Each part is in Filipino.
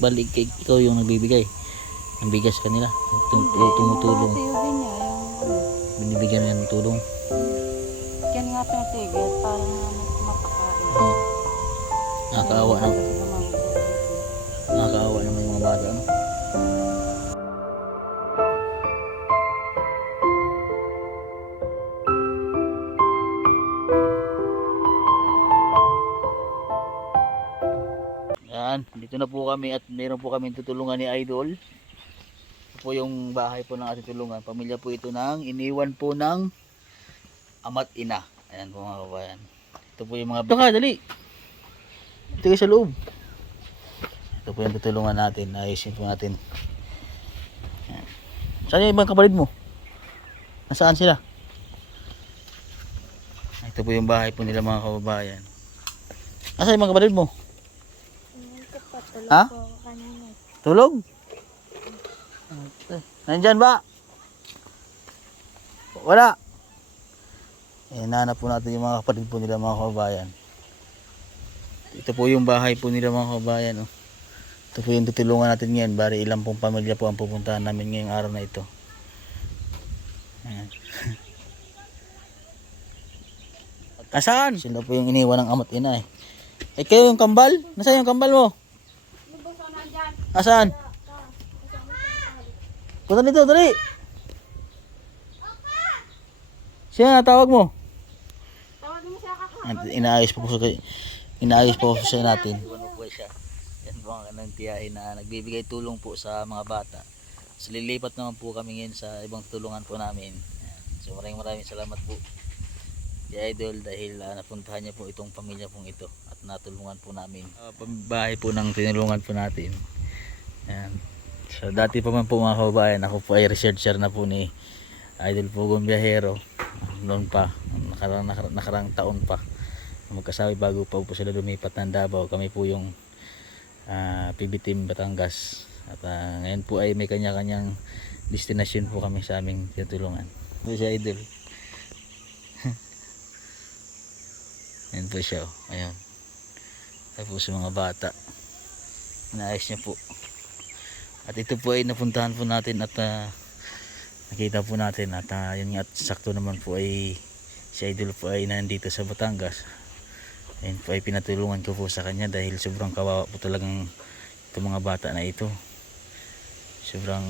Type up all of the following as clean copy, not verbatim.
balik ikaw yung nagbibigay ng bigas kanila, tumutulong, Tiyo din niya, yung ano. binibigyan niya ng tulong. Yan nga pinatigil para nga mas mapakain. Nakakaawa Kasi naman, sila magugutom. nakakaawa naman yung mga bata, ano. Yan, dito na po kami at meron po kami tutulungan ni Idol. Ito po yung bahay po ng ating tulungan. Pamilya po ito ng iniwan po ng ama't ina. Ayan po mga kabayan. Ito po yung mga... Ito ka, dali! Ito kayo sa loob. Ito po yung tutulungan natin. Ayusin po natin. Ayan. Saan yung ibang kapatid mo? Nasaan sila? Ito po yung bahay po nila mga kababayan. Nasaan yung mga kapatid mo? Ha? Tulog? Nandyan ba? Wala. Hinanap po natin yung mga kapatid po nila mga kababayan. Ito po yung bahay po nila mga kababayan. Oh. Ito po yung tutulungan natin ngayon. Bari ilang pong pamilya po ang pupuntahan namin ngayong araw na ito. Ayan. Nasaan? Sila po yung iniwan ng ama't ina eh. Eh kayo yung kambal? Nasaan yung kambal mo? Nasaan? Punta dito, dali. Sino na tawag mo? Inaayos po siya natin. Ano po siya? Yan po ang kanang tiyahin na nagbibigay tulong po sa mga bata. So lilipat naman po kami ngayon sa ibang tulungan po namin. So maraming salamat po kay Idol dahil napuntahan niya po itong pamilya pong ito at natulungan po namin. Pambahay po ng tinulungan po natin. Yan. So dati pa man po mga kababayan, ako po ay researcher na po ni Idol Pugong Biyahero. Noon pa, nakarang taon pa. Magkasabi bago pa po sila lumipat ng Davao. Kami po yung PB Team Batangas. At ngayon po ay may kanya-kanyang destination po kami sa aming tinutulungan. Ito si Idol. Ayan po siya. Ayan. Tapos sa mga bata. Inaayos niya po. At ito po ay napuntahan po natin at nakita po natin at yun nga at sakto naman po ay si Idol po ay nandito sa Batangas. Ayun po ay pinatulungan ko po sa kanya dahil sobrang kawawa po talagang itong mga bata na ito. Sobrang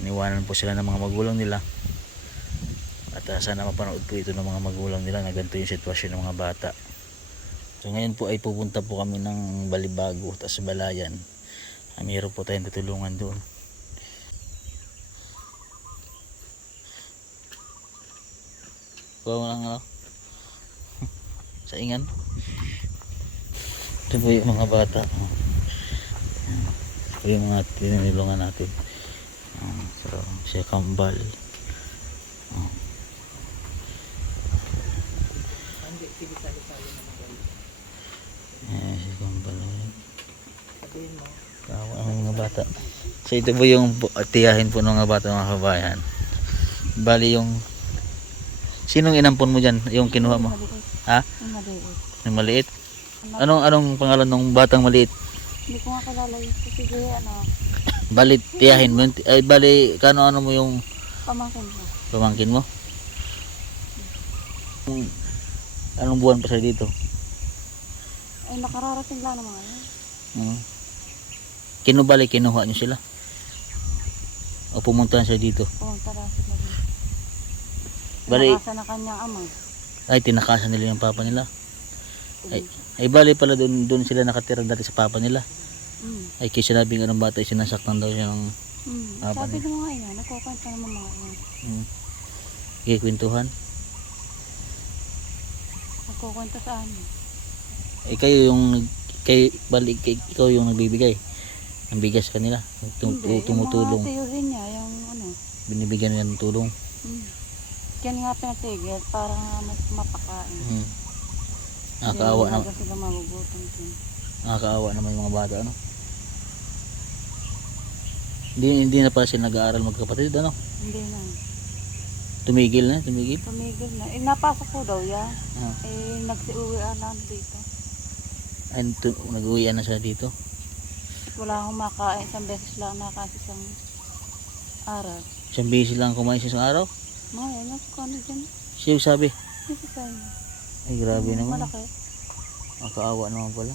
niwanan po sila ng mga magulang nila. At sana mapanood po ito ng mga magulang nila na ganito yung sitwasyon ng mga bata. So ngayon po ay pupunta po kami ng Balibago at Balayan. Mayroon po tayong tutulungan doon. Bawa lang sa ingan. Ito po yung mga bata. Ito po yung mga tinulungan natin. So, siya kambal. Siya kambal. Tawa ang mga bata. So ito po yung tiyahin po ng mga bata mga kabayan. Bali yung sinong inampon mo dyan? Yung kinuha mo? Ha? Yung maliit. Yung maliit? Anong pangalan ng batang maliit? Hindi ko nga kalala yun. Sige, ano, Bali tiyahin mo? Ay bali ano mo yung pamangkin mo. pamangkin mo? Anong buwan pa siya dito? Ay, nakararating lang naman yun. Kinubali, kinuha nyo sila? O pumunta siya dito? Pumunta na sila dito. Bali, Tinakasan na kanyang ama. ay tinakasan nila yung papa nila. Ay bali pala doon sila nakatira dati sa papa nila. Ay kaya sinabing anong bata ay sinasaktan daw siya ng papa Sabi nila. ko nga yan, nagkukwenta naman mga yan. Kikwentuhan. Nagkukwenta sa amin. Kayo yung ikaw yung nagbibigay ng bigas kanila, tumutulong, Yung mga tiyo din niya, yung ano. binibigyan niya ng tulong. Yan nga pinatigil para nga mas mapakain. Nakakaawa naman, Kasi sila magugutom din. nakakaawa naman yung mga bata, ano. Hindi na pala sila nag-aaral magkapatid, ano. Hindi na. Tumigil na. Tumigil na. Eh, napasok ko daw yan. Ah. Eh, nagsiuwi na dito. Ay, nag-uwian na siya dito. wala akong makain. Isang beses lang nakain sa isang araw. Isang beses lang kumain sa isang araw. Mga yan, kano dyan? Siya yung sabi. Dito tayo. Ay, grabe naman. Malaki. Ang kaawa naman pala.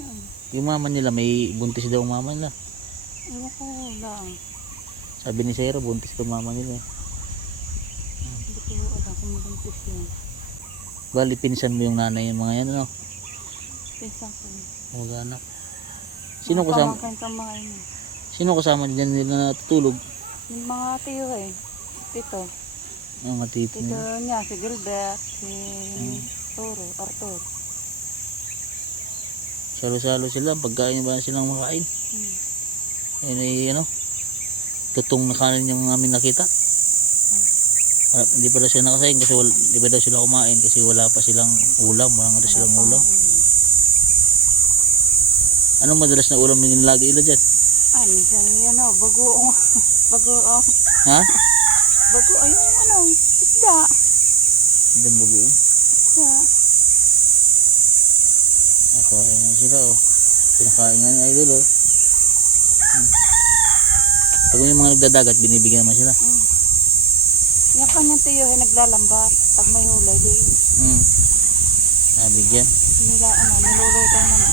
Hmm. Yung mama nila, may buntis daw ang mama nila. Ewan ko lang. Sabi ni Sarah, buntis daw mama nila. Hindi ko alam kung buntis yun. Bali, pinsan mo yung nanay yung mga yan, ano? Pinsan ko. Mag-anak. Sino kasama? Pamangkin ka mga yun. Sino kasama dyan nila natutulog? Yung mga tiyo eh. Tito. Ang mga tito Tito nila. niya, si Gilbert, si Toro, Arthur. Salo-salo sila. Pagkain ba silang makain? Hmm. Ayun ay, ano? Tutong na kanin yung amin nakita. Hindi pa daw sila nakasayin kasi hindi pa daw sila kumain kasi wala pa silang ulam. Wala nga daw silang ulam. Anong madalas na ulam yung lagi ila dyan? Ay, minsan yan o, bagoong. Bagoong. Ha? Bagoong yung ano, isda. Diyan bagoong. Isda. Nakain na sila oh. Pinakain nga ni Idol oh. Pag yung mga nagdadagat, binibigyan naman sila. Yung kanyang tiyo ay naglalambat. Pag may hulay, di Nabigyan. nila, ano, niluluto na na.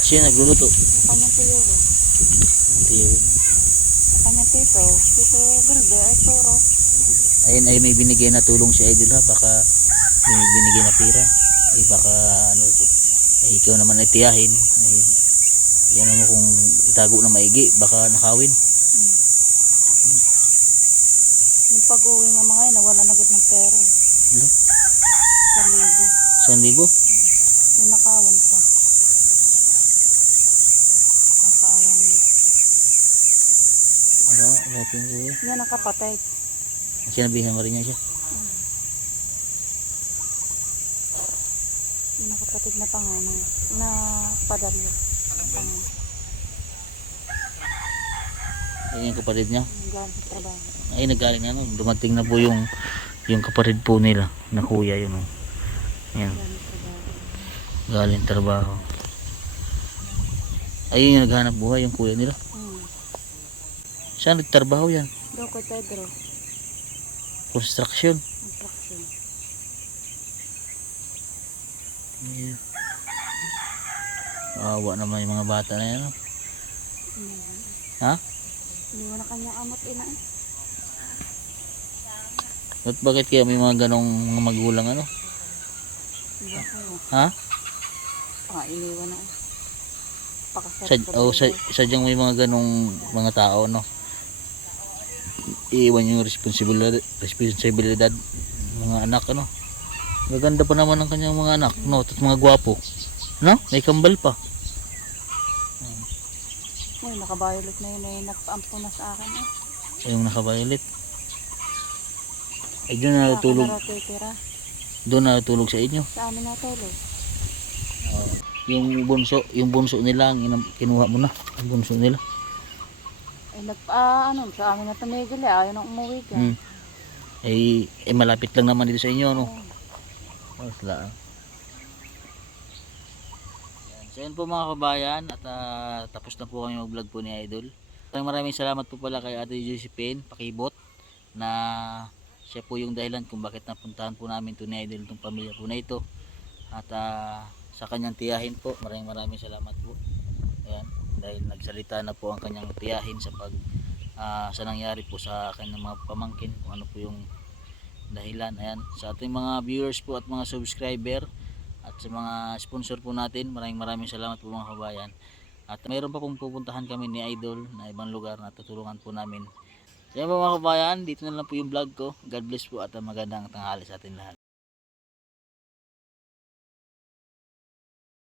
Siya nagluluto. Yung kanyang tiyo. Ang tiyo. Yung kanyang tito, Tito Gilbert, Toro. Ayun ay may binigay na tulong si Idol ha. Baka may binigay na pera. Ay baka ano. Ay ikaw naman ay tiyahin. Ay yan mo kung itago na maigi. Baka nakawin. Yung pag-uwi ng mga yun, nawala na agad ng pera. Ano? 1,000. 1,000? May nakawan pa. Nakaawan niya. Ano? Lapin ko eh. Yan ang kapatid. Sinabihan mo rin niya siya. Yan ang kapatid na panganay. Na padalyo. Panganay. Yan yung kapatid niya. Yung galing sa trabaho. Ay nagaling na no. Dumating na po yung kapatid po nila na kuya yun. Oh. Yan. Galing sa trabaho. Galing trabaho. Ayun yung naghanap buhay yung kuya nila. Saan nagtrabaho yan? Doon kay Pedro. Construction. Construction. Yeah. Awa naman yung mga bata na yan. No? Ha? Iniwan na kanyang amot ina eh. Bakit kaya may mga ganong mga magulang ano? Iba kayo. Ha? Iniwan na eh. Sadyang may mga ganong mga tao no. Iiwan yung responsibilidad mga anak ano. Maganda pa naman ang kanyang mga anak no, at mga gwapo. No? May kambal pa. Uy, naka-violet na yun eh. Nagpaampo na sa akin eh. Yung naka-violet. Ay doon na tulog. Doon na tulog sa inyo. Sa amin natulog. Yung bunso nila ang kinuha mo na. Ang bunso nila. Ay sa amin na tumigil eh. Ayaw nang umuwi dyan. Ay malapit lang naman dito sa inyo no. Wala. So yun po mga kabayan at tapos na po kami mag-vlog po ni Idol. Maraming salamat po pala kay Ate Josephine Pakibot na siya po yung dahilan kung bakit napuntahan po namin to ni Idol itong pamilya po na ito. At sa kanyang tiyahin po, maraming salamat po. Ayan, dahil nagsalita na po ang kanyang tiyahin sa nangyari po sa kanyang mga pamangkin, kung ano po yung dahilan. Ayan, sa ating mga viewers po at mga subscriber at sa mga sponsor po natin, maraming salamat po mga kabayan. At mayroon pa pong pupuntahan kami ni Idol na ibang lugar na tutulungan po namin. Kaya mga kabayan, dito na lang po yung vlog ko. God bless po at magandang tanghali sa atin lahat.